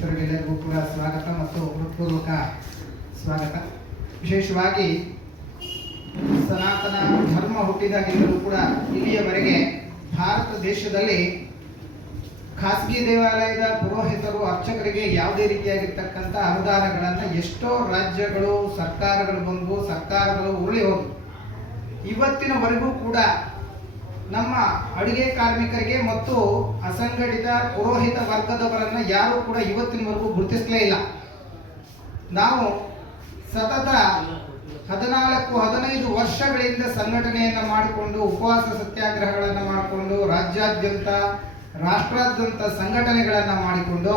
ಮಿತ್ರರಿಗೆಲ್ಲರಿಗೂ ಕೂಡ ಸ್ವಾಗತ ಮತ್ತು ಹೃತ್ಪೂರ್ವಕ ಸ್ವಾಗತ. ವಿಶೇಷವಾಗಿ ಸನಾತನ ಧರ್ಮ ಹುಟ್ಟಿದಾಗಿದ್ದರೂ ಕೂಡ ಇಲ್ಲಿಯವರೆಗೆ ಭಾರತ ದೇಶದಲ್ಲಿ ಖಾಸಗಿ ದೇವಾಲಯದ ಪುರೋಹಿತರು, ಅರ್ಚಕರಿಗೆ ಯಾವುದೇ ರೀತಿಯಾಗಿರ್ತಕ್ಕಂಥ ಅನುದಾನಗಳನ್ನು ಎಷ್ಟೋ ರಾಜ್ಯಗಳು, ಸರ್ಕಾರಗಳು ಬಂದು ಸರ್ಕಾರಗಳು ಉರುಳಿ ಹೋದವು. ಇವತ್ತಿನವರೆಗೂ ಕೂಡ ನಮ್ಮ ಅಡುಗೆ ಕಾರ್ಮಿಕರಿಗೆ ಮತ್ತು ಅಸಂಘಟಿತ ಪುರೋಹಿತ ವರ್ಗದವರನ್ನ ಯಾರು ಕೂಡ ಇವತ್ತಿನವರೆಗೂ ಗುರುತಿಸಲೇ ಇಲ್ಲ. ನಾವು ಸತತ ಹದಿನಾಲ್ಕು, ಹದಿನೈದು ವರ್ಷಗಳಿಂದ ಸಂಘಟನೆಯನ್ನು ಮಾಡಿಕೊಂಡು, ಉಪವಾಸ ಸತ್ಯಾಗ್ರಹಗಳನ್ನು ಮಾಡಿಕೊಂಡು, ರಾಜ್ಯಾದ್ಯಂತ, ರಾಷ್ಟ್ರಾದ್ಯಂತ ಸಂಘಟನೆಗಳನ್ನು ಮಾಡಿಕೊಂಡು,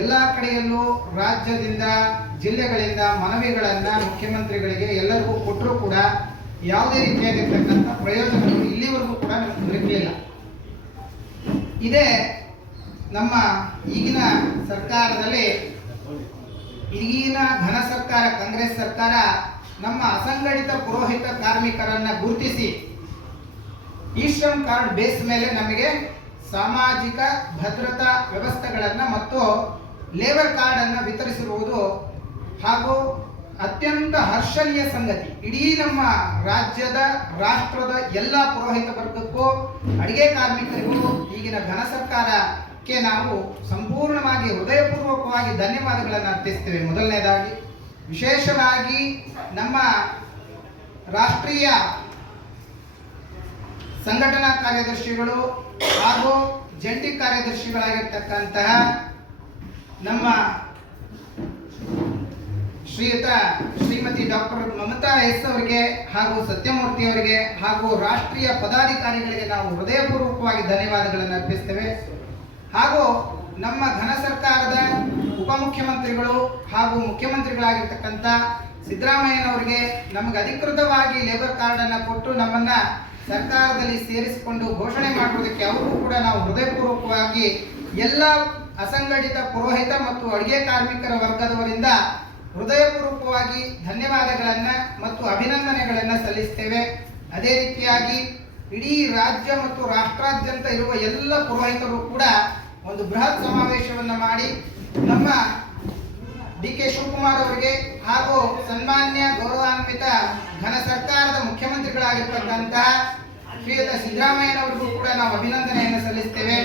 ಎಲ್ಲ ಕಡೆಯಲ್ಲೂ ರಾಜ್ಯದಿಂದ, ಜಿಲ್ಲೆಗಳಿಂದ ಮನವಿಗಳನ್ನು ಮುಖ್ಯಮಂತ್ರಿಗಳಿಗೆ ಎಲ್ಲರಿಗೂ ಕೊಟ್ಟರೂ ಕೂಡ ಯಾವುದೇ ರೀತಿಯಾಗಿರ್ತಕ್ಕಂಥ ಪ್ರಯೋಜನಗಳು ಇಲ್ಲಿವರೆಗೂ ಕೂಡ ನಮಗೆ ದೊರಕಲಿಲ್ಲ ಇದೇ ನಮ್ಮ ಈಗಿನ ಸರ್ಕಾರದಲ್ಲಿ ಈಗಿನ ಘನ ಸರ್ಕಾರ, ಕಾಂಗ್ರೆಸ್ ಸರ್ಕಾರ ನಮ್ಮ ಅಸಂಘಟಿತ ಪುರೋಹಿತ ಕಾರ್ಮಿಕರನ್ನ ಗುರುತಿಸಿ ಈ ಶ್ರಮ್ ಕಾರ್ಡ್ ಬೇಸ್ ಮೇಲೆ ನಮಗೆ ಸಾಮಾಜಿಕ ಭದ್ರತಾ ವ್ಯವಸ್ಥೆಗಳನ್ನ ಮತ್ತು ಲೇಬರ್ ಕಾರ್ಡ್ ಅನ್ನ ವಿತರಿಸಿರುವುದು ಹಾಗೂ ಅತ್ಯಂತ ಹರ್ಷಣೀಯ ಸಂಗತಿ. ಇಡೀ ನಮ್ಮ ರಾಜ್ಯದ, ರಾಷ್ಟ್ರದ ಎಲ್ಲ ಪುರೋಹಿತ ವರ್ಗಕ್ಕೂ, ಅಡಿಗೆ ಕಾರ್ಮಿಕರಿಗೂ ಈಗಿನ ಘನ ಸರ್ಕಾರಕ್ಕೆ ನಾವು ಸಂಪೂರ್ಣವಾಗಿ ಹೃದಯಪೂರ್ವಕವಾಗಿ ಧನ್ಯವಾದಗಳನ್ನು ಅರ್ಪಿಸ್ತೇವೆ. ಮೊದಲನೇದಾಗಿ, ವಿಶೇಷವಾಗಿ ನಮ್ಮ ರಾಷ್ಟ್ರೀಯ ಸಂಘಟನಾ ಕಾರ್ಯದರ್ಶಿಗಳು ಹಾಗೂ ಜಂಟಿ ಕಾರ್ಯದರ್ಶಿಗಳಾಗಿರ್ತಕ್ಕಂತಹ ನಮ್ಮ ಶ್ರೀಯುತ ಶ್ರೀಮತಿ ಡಾಕ್ಟರ್ ಮಮತಾ ಎಸ್ ಅವರಿಗೆ ಹಾಗೂ ಸತ್ಯಮೂರ್ತಿ ಅವರಿಗೆ ಹಾಗೂ ರಾಷ್ಟ್ರೀಯ ಪದಾಧಿಕಾರಿಗಳಿಗೆ ನಾವು ಹೃದಯಪೂರ್ವಕವಾಗಿ ಧನ್ಯವಾದಗಳನ್ನು ಅರ್ಪಿಸ್ತೇವೆ. ಹಾಗೂ ನಮ್ಮ ಘನ ಸರ್ಕಾರದ ಉಪಮುಖ್ಯಮಂತ್ರಿಗಳು ಹಾಗೂ ಮುಖ್ಯಮಂತ್ರಿಗಳಾಗಿರ್ತಕ್ಕಂಥ ಸಿದ್ದರಾಮಯ್ಯನವರಿಗೆ ನಮಗೆ ಅಧಿಕೃತವಾಗಿ ಲೇಬರ್ ಕಾರ್ಡ್ ಅನ್ನು ಕೊಟ್ಟು ನಮ್ಮನ್ನ ಸರ್ಕಾರದಲ್ಲಿ ಸೇರಿಸಿಕೊಂಡು ಘೋಷಣೆ ಮಾಡುವುದಕ್ಕೆ ಅವರು ಕೂಡ ನಾವು ಹೃದಯಪೂರ್ವಕವಾಗಿ ಎಲ್ಲ ಅಸಂಘಟಿತ ಪುರೋಹಿತ ಮತ್ತು ಅಡುಗೆ ಕಾರ್ಮಿಕರ ವರ್ಗದವರಿಂದ ಹೃದಯಪೂರ್ವಕವಾಗಿ ಧನ್ಯವಾದಗಳನ್ನು ಮತ್ತು ಅಭಿನಂದನೆಗಳನ್ನು ಸಲ್ಲಿಸ್ತೇವೆ. ಅದೇ ರೀತಿಯಾಗಿ ಇಡೀ ರಾಜ್ಯ ಮತ್ತು ರಾಷ್ಟ್ರಾದ್ಯಂತ ಇರುವ ಎಲ್ಲ ಪುರೋಹಿತರು ಕೂಡ ಒಂದು ಬೃಹತ್ ಸಮಾವೇಶವನ್ನು ಮಾಡಿ ನಮ್ಮ ಡಿ ಕೆ ಶಿವಕುಮಾರ್ ಅವರಿಗೆ ಹಾಗೂ ಸನ್ಮಾನ್ಯ ಗೌರವಾನ್ವಿತ ಘನ ಸರ್ಕಾರದ ಮುಖ್ಯಮಂತ್ರಿಗಳಾಗಿರ್ತಕ್ಕಂತಹ ಶ್ರೀಯುತ ಸಿದ್ದರಾಮಯ್ಯನವರಿಗೂ ಕೂಡ ನಾವು ಅಭಿನಂದನೆಯನ್ನು ಸಲ್ಲಿಸ್ತೇವೆ.